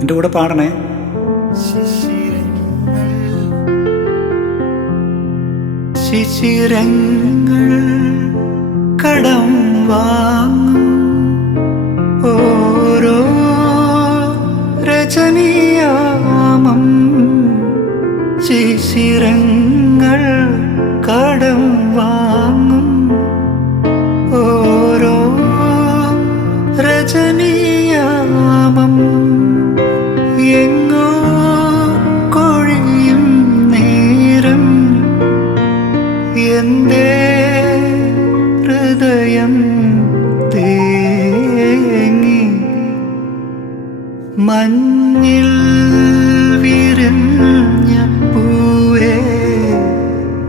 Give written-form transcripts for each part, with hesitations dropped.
എൻ്റെ കൂടെ പാടണേ. ശിശിരങ്ങൾ കടം വാങ്ങും ഓരോ രജനിയാമം. ശിശിരങ്ങൾ കടം വാങ്ങും ഓരോ രജനിയാമം. എങ്ങോ കൊഴിയും നേരം എന്റെ ഹൃദയം തേങ്ങി. മഞ്ഞിൽ വിരിഞ്ഞ പൂവേ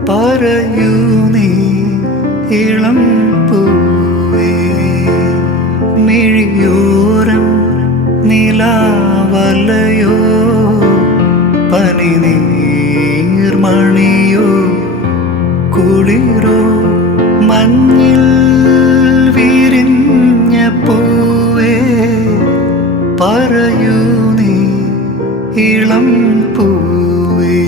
പറയൂ നീ ഇളം പൂവേ. മിഴിയോരം നിലാവലയോ പനിനീർമണിയോ കുളിരോ. മഞ്ഞിൽ വിരിഞ്ഞ പൂവേ പറയൂ നീ ഇളം പൂവേ.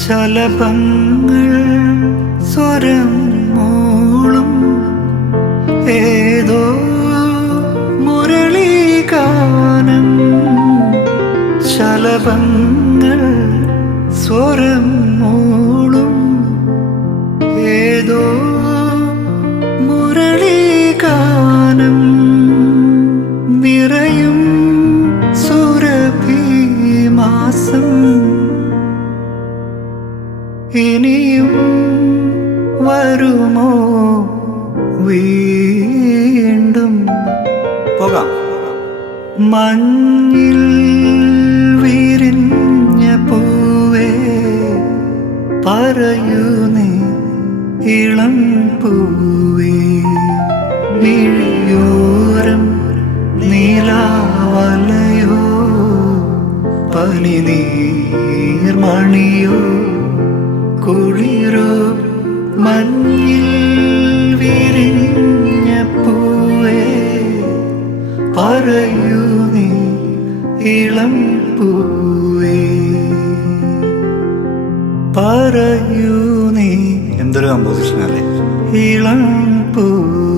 ശലഭങ്ങൾ സ്വരം മൂളും ഏതോ മുരളീഗാനം. ശലഭങ്ങൾ സ്വരം മൂളും ഏതോ മുരളീഗാനം. നിറയും സുരഭിമാസം ഇനിയും വരുമോ വീണ്ടും. പോകാം. മഞ്ഞിൽ വിരിഞ്ഞ പൂവേ പറയൂ നീ ഇളം പൂവേ. മിഴിയോരം നീലാവലയോ പനിനീർമണിയോ കുളിരോ. മഞ്ഞിൽ വിരിഞ്ഞ പൂവേ പറയൂ നീ ഇളം പൂവേ. പറയൂ നീ. എന്തൊരു കമ്പോസിഷൻ അല്ലേ. ഇളം പൂവേ.